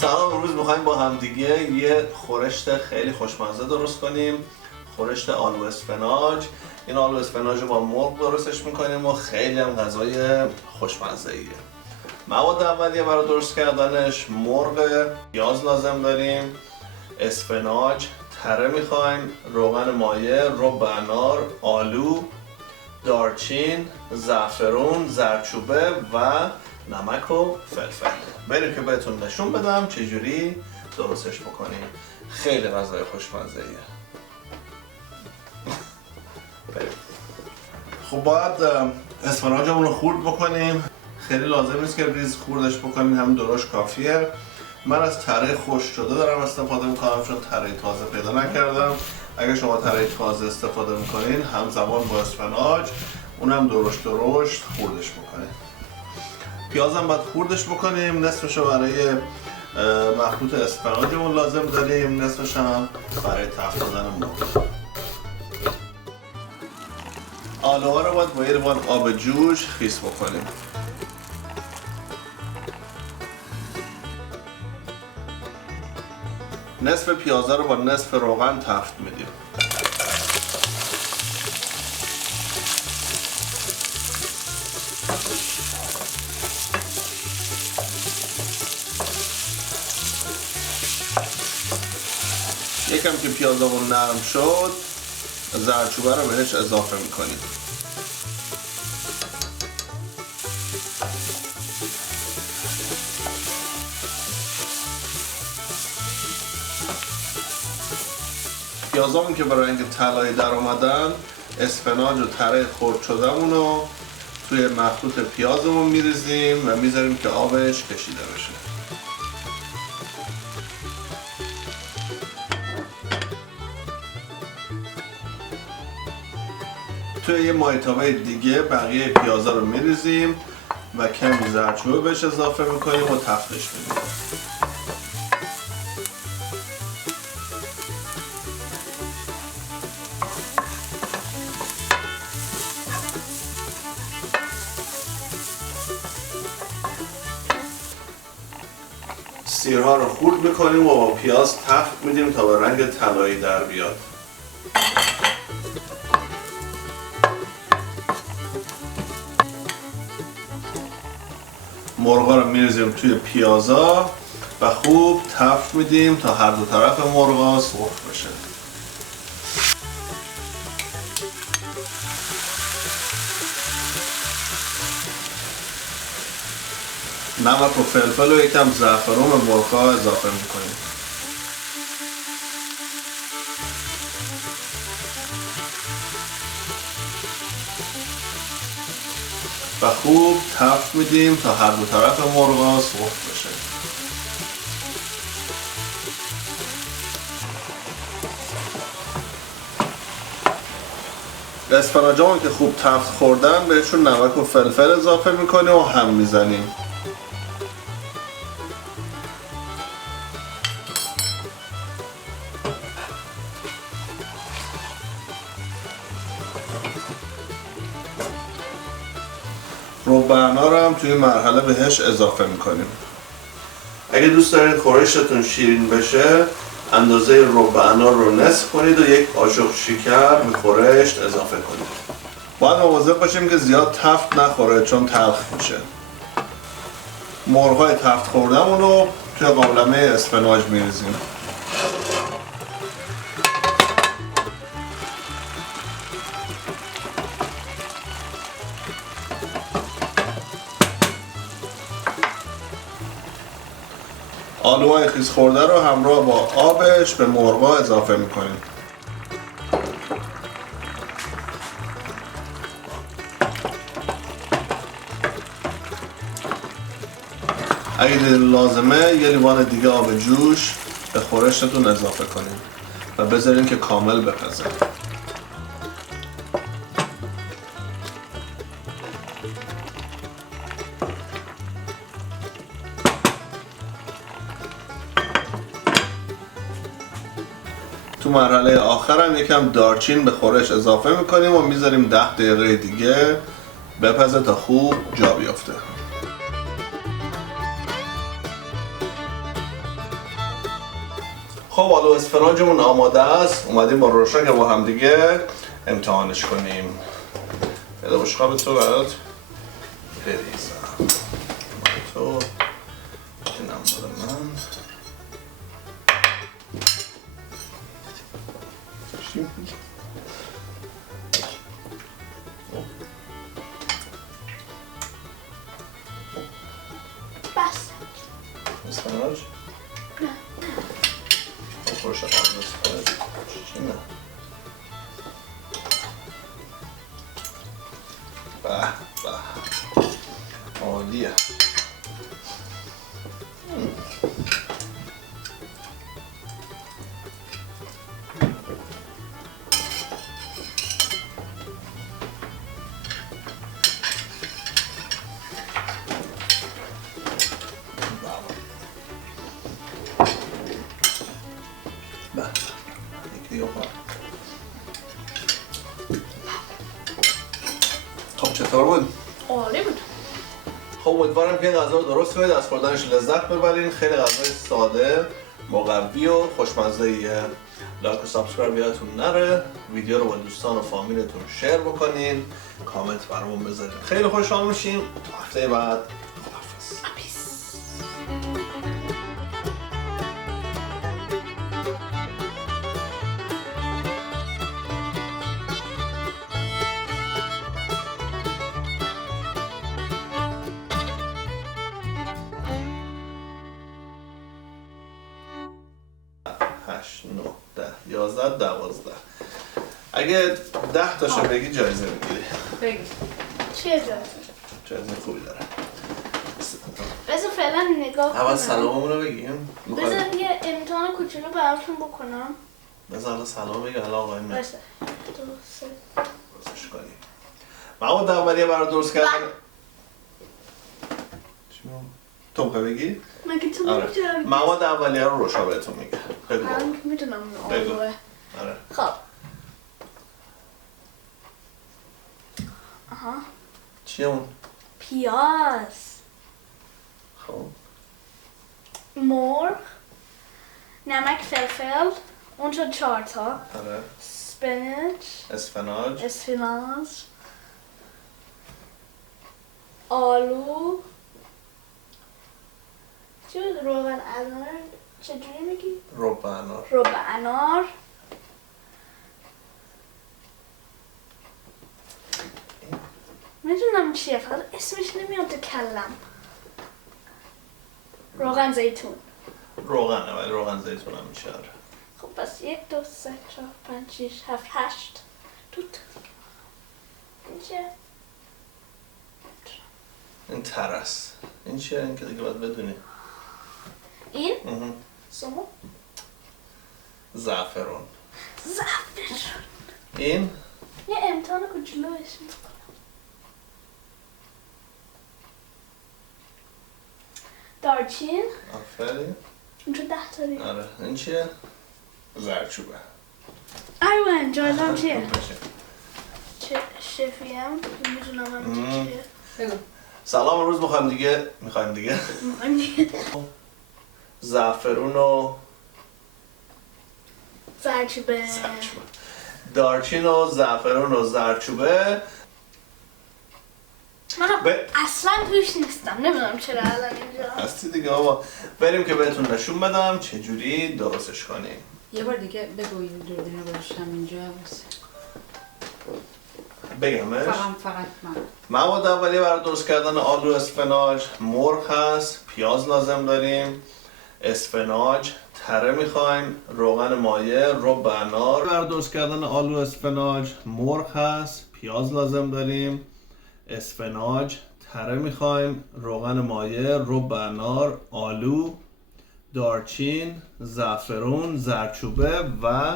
سلام، امروز میخوایم با همدیگه یه خورشت خیلی خوشمزه درست کنیم. خورشت آلو اسفناج. این آلو اسفناج رو با مرغ درستش میکنیم و خیلی هم غذای خوشمزه ایه. مواد اولیه برای درست کردنش: مرغ، پیاز لازم داریم، اسفناج، تره میخوایم، روغن مایع، رب انار، آلو، دارچین، زعفرون، زردچوبه و نمک و فلفل. بریم که بهتون نشون بدم چجوری درستش بکنیم. خیلی غذای خوشمزه ایه. بریم. خب باید اسفناجمون رو خورد بکنیم. خیلی لازم نیست که ریز خوردش بکنیم، همین درشت کافیه. من از تره خشک شده دارم استفاده میکنم چون تره تازه پیدا نکردم. اگر شما تره تازه استفاده میکنین همزمان با اسفناج اونم درشت خوردش بکنین. پیازم باید خوردش بکنیم. نصفش رو برای مخلوط اسفناجمون لازم داریم، نصفش هم برای تفت دادن مرغ. آلوها رو باید با یه لیوان آب جوش خیس بکنیم. نصف پیازا رو با نصف روغن تفت میدیم. یکم که پیازمون نرم شد زردچوبه رو بهش اضافه میکنیم. پیازامون که برای اینکه طلایی در اومدن، اسفناج و تره خرد شدهمون رو توی مخلوط پیازمون میریزیم و میذاریم که آبش کشیده بشه. توی یه مایتابه دیگه بقیه پیازا رو میریزیم و کمی زردچوبه بهش اضافه میکنیم و تفتش میدیم. سیرها رو خورد میکنیم و با پیاز تفت میدیم تا به رنگ طلایی در بیاد. مرغا رو میریزیم توی پیازا و خوب تفت میدیم تا هر دو طرف مرغا سرخ بشه. نمک و فلفل و یکم زعفرون به مرغا اضافه میکنیم. و خوب تفت میدیم تا هر دو طرف مرغا سرخ بشه. اسفناجامون که خوب تفت خوردن بهشون نمک و فلفل اضافه میکنیم و هم میزنیم. رب انار رو هم توی مرحله بهش اضافه میکنیم. اگه دوست دارید خورشتتون شیرین بشه اندازه رب انار رو نصف کنید و یک قاشق شکر به خورشت اضافه کنید. باید مواظب باشیم که زیاد تفت نخوره چون تلخ میشه. مرغای تفت خورده‌مون رو توی قابلمه اسفناج میریزیم. آلوهای خیس خورده رو همراه با آبش به مرغا اضافه میکنیم. اگه لازمه یه لیوان دیگه آب جوش به خورشتتون اضافه کنیم و بذارین که کامل بپزه. تو مرحله آخر هم یکم دارچین به خورش اضافه میکنیم و میذاریم 10 دقیقه دیگه بپزه تا خوب جا بیافته. خب آلو اسفناجمون آماده است. اومدیم با روشن که با هم دیگه امتحانش کنیم. بده بشقاب تو برات بریزم. تو اینم مال من. چی میگی؟ بس اسفناج؟ نه خوش آلو اسفناج چی نه؟ به به عالیه. خب چطور بود؟ عالی بود. خب امیدوارم که این غذا رو درست کنید، از خوردنش لذت ببرین. خیلی غذای ساده، مقوی و خوشمزه‌ایه. لایک و سابسکرایب یادتون نره. ویدیو رو با دوستان و فامیلتون شیر بکنین. کامنت برامون بذارین. خیلی خوشحال میشیم. تا هفته بعد خداحافظ. هشت، 9، 10، 11، 12. اگه 10 تاشو بگی جایزه میگیری. بگی چیه جایزه؟ جایزه خوبی داره. بذار فعلا نگاه کنم. اول سلاممون رو بگیم. بذار یه امتحان کوچولو براتون بکنم. بذار الان سلام بگیم الان آقای من. بسه 2 3 درستش کنیم. مواد اولیه برای درست کردن. تو میخوای بگی؟ مگه تو آره. نمی‌تونی؟ مواد اولیه رو روشا بهتون میگه. بگو. من میدونم بگو. آلوه. آره. خب آها چیه اون؟ پیاز، خب. مرغ، نمک، فلفل، اون شد 4 تا. آره. اسپیناچ، اسفناج. آلو، چی بود؟ روغن انار، چجوری میگی؟ رب انار. رب انار، میدونم چیه فقط اسمش نمیاد تو کلم. روغن زیتون. روغنه ولی روغن زیتون هم میشه. آره. خب پس 1 2 3 4 5 6 7 8 توت. این چیه؟ این ترس. این چیه؟ این که دیگه باید بدونی. این؟ اها. سمو؟ زعفرون. زعفرون. این یه امتحان کوچولوش میکنم. دارچین. آفرین. اینجا 10 تا دیگه. آره. این چیه؟ زردچوبه. ایوان جایزم چیه؟ باشه. چه شفیم؟ میدونم هم چیه. بگو سلام، امروز میخوایم دیگه زعفرون و زردچوبه. دارچین و زعفرون و زردچوبه. من اصلا توش نیستم، نمیدونم چرا الان اینجا هستی دیگه بابا. بریم که بهتون نشون بدم چجوری درستش کنیم. یه بار دیگه بگو این دوربین رو گذاشتم اینجا واسه بگمش؟ فقط من. مواد اولیه برای درست کردن آلو اسفناج: مرغ هست، پیاز لازم داریم، اسفناج، تره میخوایم، روغن مایع، رب انار. برای درست کردن آلو اسفناج: مرغ هست، پیاز لازم داریم، اسفناج، تره میخوایم، روغن مایع، رب انار، آلو، دارچین، زعفرون، زردچوبه و